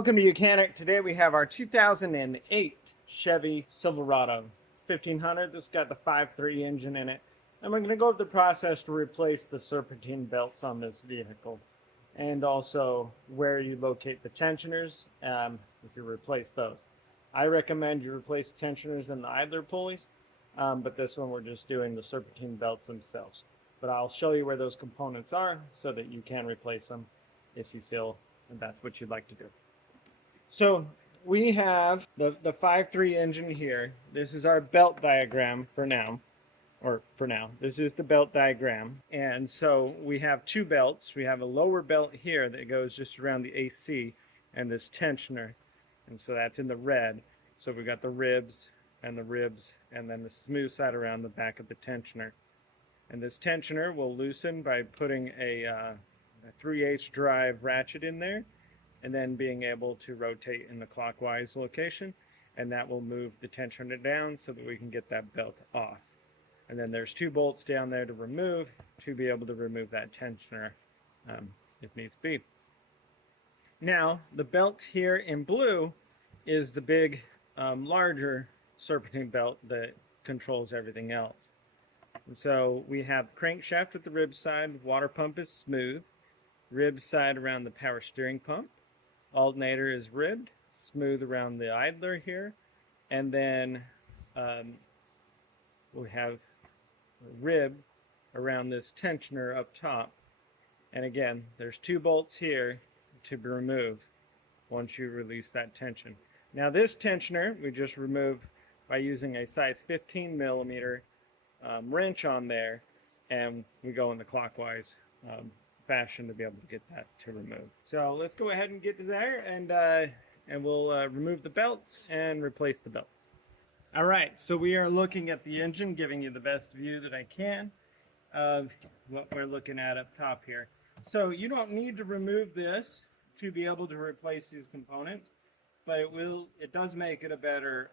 Welcome to Yukon. Today we have our 2008 Chevy Silverado 1500. This got the 5.3 engine in it. And we're going to go over the process to replace the serpentine belts on this vehicle. And also where you locate the tensioners if you replace those. I recommend you replace tensioners and the idler pulleys. But this one we're just doing the serpentine belts themselves. But I'll show you where those components are so that you can replace them if you feel that's what you'd like to do. So we have the 5.3 engine here. This is our belt diagram for now. This is the belt diagram. And so we have two belts. We have a lower belt here that goes just around the AC and this tensioner. And so that's in the red. So we got the ribs, and then the smooth side around the back of the tensioner. And this tensioner will loosen by putting a 3/8 drive ratchet in there, and then being able to rotate in the clockwise location, and that will move the tensioner down so that we can get that belt off. And then there's two bolts down there to remove to be able to remove that tensioner if needs be. Now the belt here in blue is the big larger serpentine belt that controls everything else. And so we have the crankshaft at the rib side. Water pump is smooth. Rib side around the power steering pump. Alternator is ribbed, smooth around the idler here, and then we have a rib around this tensioner up top. And again, there's two bolts here to be removed once you release that tension. Now this tensioner we just remove by using a size 15 millimeter wrench on there, and we go in the clockwise fashion to be able to get that to remove. So let's go ahead and get to there, and we'll remove the belts and replace the belts. All right, so we are looking at the engine, giving you the best view that I can of what we're looking at up top here. So you don't need to remove this to be able to replace these components, but it does make it a better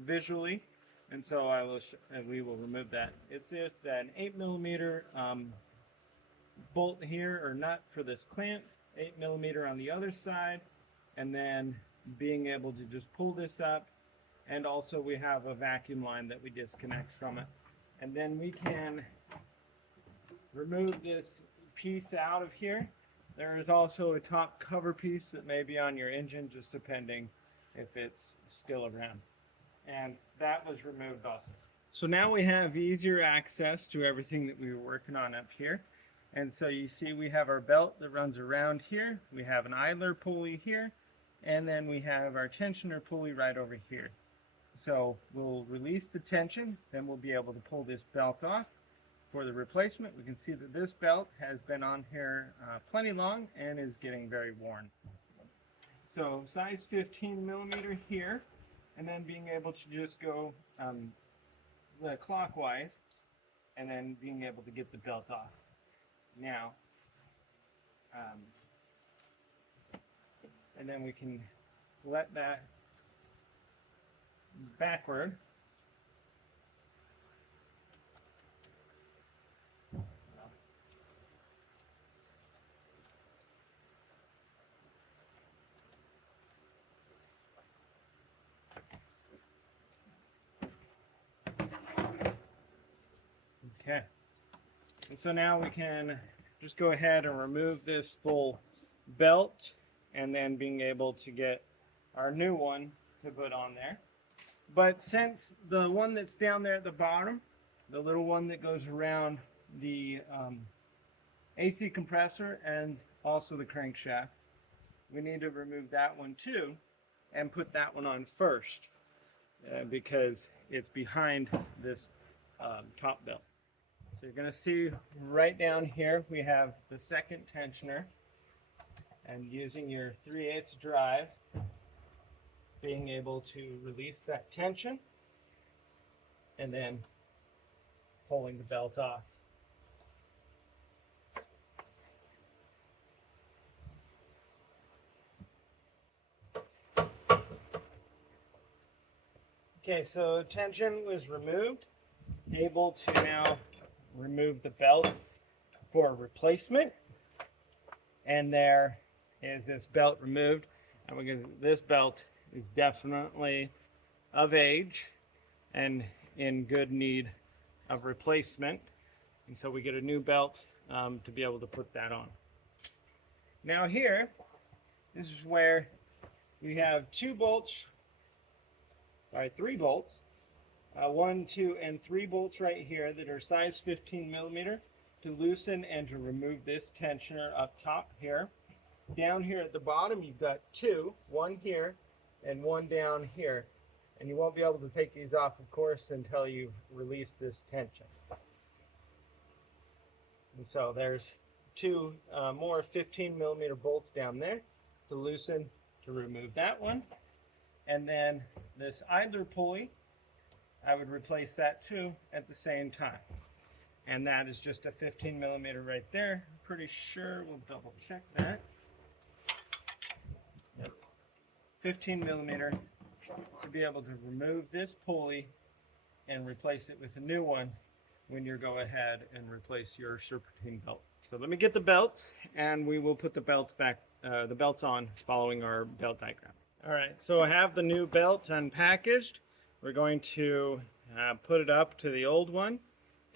visually, and so we will remove that. It's just an 8 millimeter bolt here, or nut for this clamp, 8 millimeter on the other side, and then being able to just pull this up. And also we have a vacuum line that we disconnect from it, and then we can remove this piece out of here. There is also a top cover piece that may be on your engine, just depending if it's still around, and that was removed also. So now we have easier access to everything that we were working on up here. And so you see we have our belt that runs around here. We have an idler pulley here, and then we have our tensioner pulley right over here. So we'll release the tension, then we'll be able to pull this belt off. For the replacement, we can see that this belt has been on here plenty long and is getting very worn. So size 15 millimeter here, and then being able to just go clockwise, and then being able to get the belt off. Now, and then we can let that backward. Okay. And so now we can just go ahead and remove this full belt, and then being able to get our new one to put on there. But since the one that's down there at the bottom, the little one that goes around the AC compressor and also the crankshaft, we need to remove that one too and put that one on first because it's behind this top belt. So you're going to see right down here we have the second tensioner, and using your 3/8 drive, being able to release that tension and then pulling the belt off. Okay, so tension was removed. Able to now remove the belt for replacement, and there is this belt removed. And this belt is definitely of age and in good need of replacement. And so we get a new belt to be able to put that on. Now here, this is where we have three bolts, 1, 2, and 3 bolts right here that are size 15 millimeter to loosen and to remove this tensioner up top here. Down here at the bottom, you've got 2, one here and one down here. And you won't be able to take these off, of course, until you release this tension. And so there's 2 more 15 millimeter bolts down there to loosen, to remove that one. And then this idler pulley, I would replace that too at the same time. And that is just a 15 millimeter right there. Pretty sure we'll double check that. Yep. 15 millimeter to be able to remove this pulley and replace it with a new one when you go ahead and replace your Serpentine belt. So let me get the belts and we will put the belts back, the belts on following our belt diagram. All right, so I have the new belt unpackaged. We're going to put it up to the old one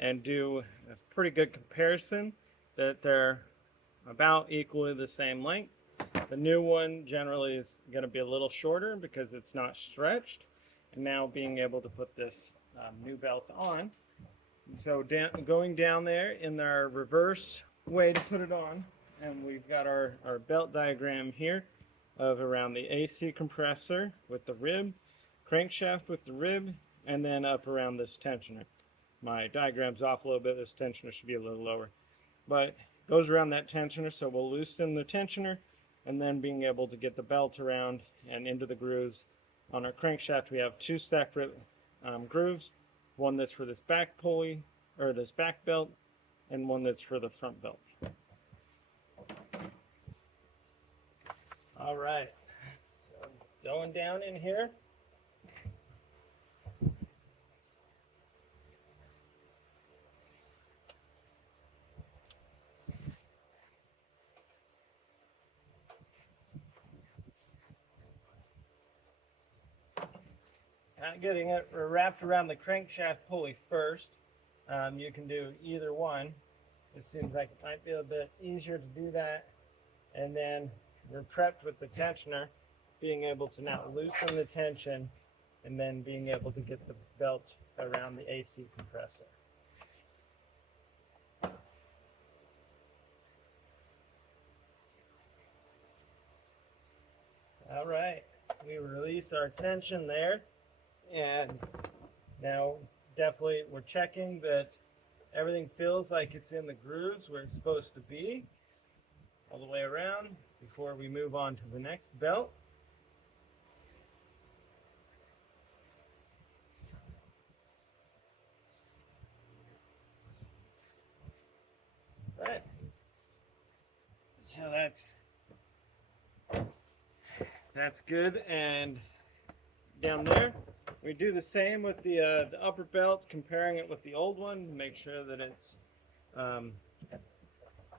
and do a pretty good comparison that they're about equally the same length. The new one generally is going to be a little shorter because it's not stretched. And now being able to put this new belt on. So going down there in our reverse way to put it on, and we've got our belt diagram here of around the AC compressor with the rib, crankshaft with the rib, and then up around this tensioner. My diagram's off a little bit. This tensioner should be a little lower. But it goes around that tensioner, so we'll loosen the tensioner, and then being able to get the belt around and into the grooves. On our crankshaft, we have 2 separate grooves. One that's for this back pulley, or this back belt, and one that's for the front belt. All right, so going down in here. Getting it wrapped around the crankshaft pulley first. You can do either one. It seems like it might be a bit easier to do that. And then we're prepped with the tensioner, being able to now loosen the tension and then being able to get the belt around the AC compressor. All right, we release our tension there. And now definitely we're checking that everything feels like it's in the grooves where it's supposed to be all the way around before we move on to the next belt. Right. So that's good. And down there, we do the same with the upper belt, comparing it with the old one to make sure that it's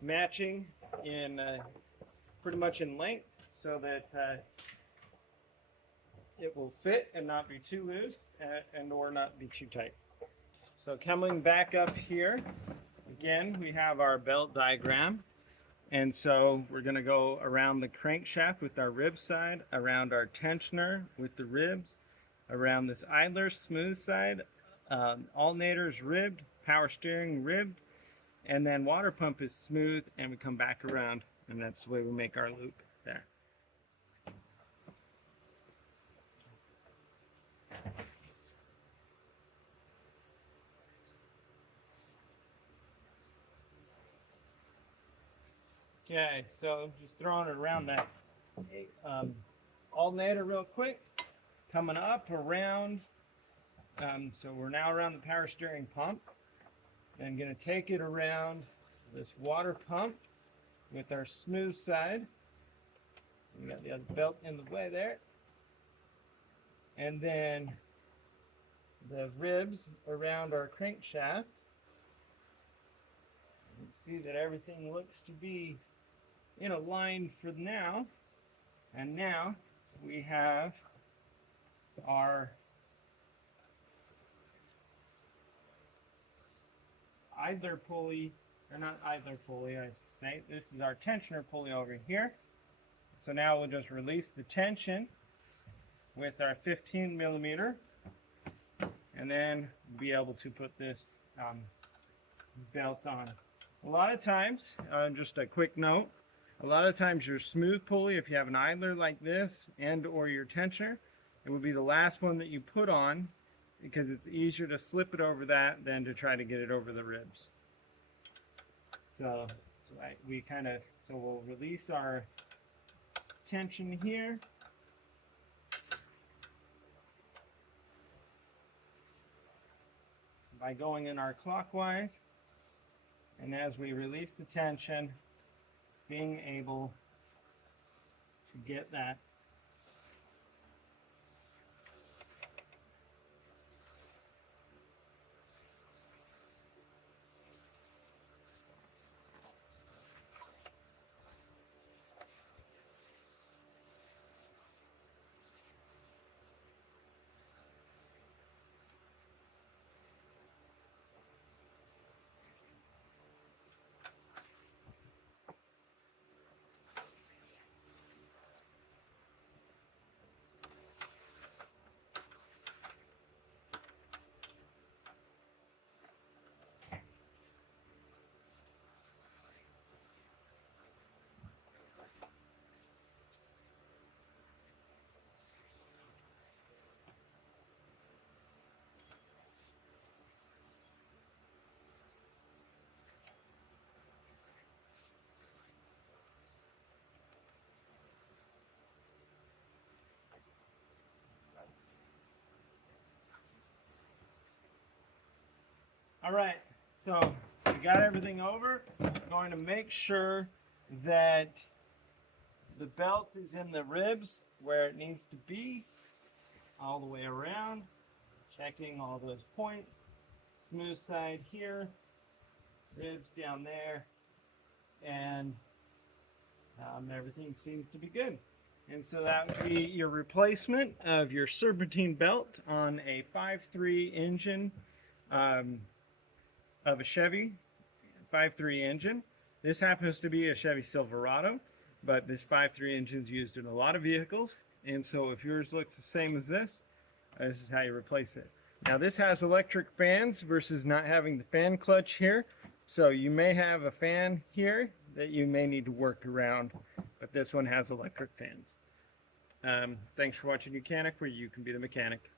matching in pretty much in length, so that it will fit and not be too loose and or not be too tight. So coming back up here, again, we have our belt diagram. And so we're going to go around the crankshaft with our rib side, around our tensioner with the ribs, around this idler smooth side, alternator's ribbed, power steering ribbed, and then water pump is smooth, and we come back around, and that's the way we make our loop there. Okay, so just throwing it around that alternator real quick, coming up around, so we're now around the power steering pump, and going to take it around this water pump with our smooth side. We got the other belt in the way there, and then the ribs around our crankshaft. You can see that everything looks to be in a line for now. And now we have our idler pulley, or not idler pulley, I say. This is our tensioner pulley over here. So now we'll just release the tension with our 15 millimeter, and then be able to put this belt on. A lot of times, just a quick note, a lot of times your smooth pulley, if you have an idler like this and or your tensioner, it will be the last one that you put on, because it's easier to slip it over that than to try to get it over the ribs. So we'll release our tension here. By going in our clockwise, and as we release the tension, being able to get that All right, so we got everything over. I'm going to make sure that the belt is in the ribs where it needs to be, all the way around, checking all those points. Smooth side here, ribs down there, and everything seems to be good. And so that would be your replacement of your Serpentine belt on a 5.3 engine of a Chevy 5.3 engine. This happens to be a Chevy Silverado, but this 5.3 engine is used in a lot of vehicles, and so if yours looks the same as this is how you replace it. Now this has electric fans versus not having the fan clutch here, so you may have a fan here that you may need to work around, but this one has electric fans. Thanks for watching Mechanic, where you can be the mechanic.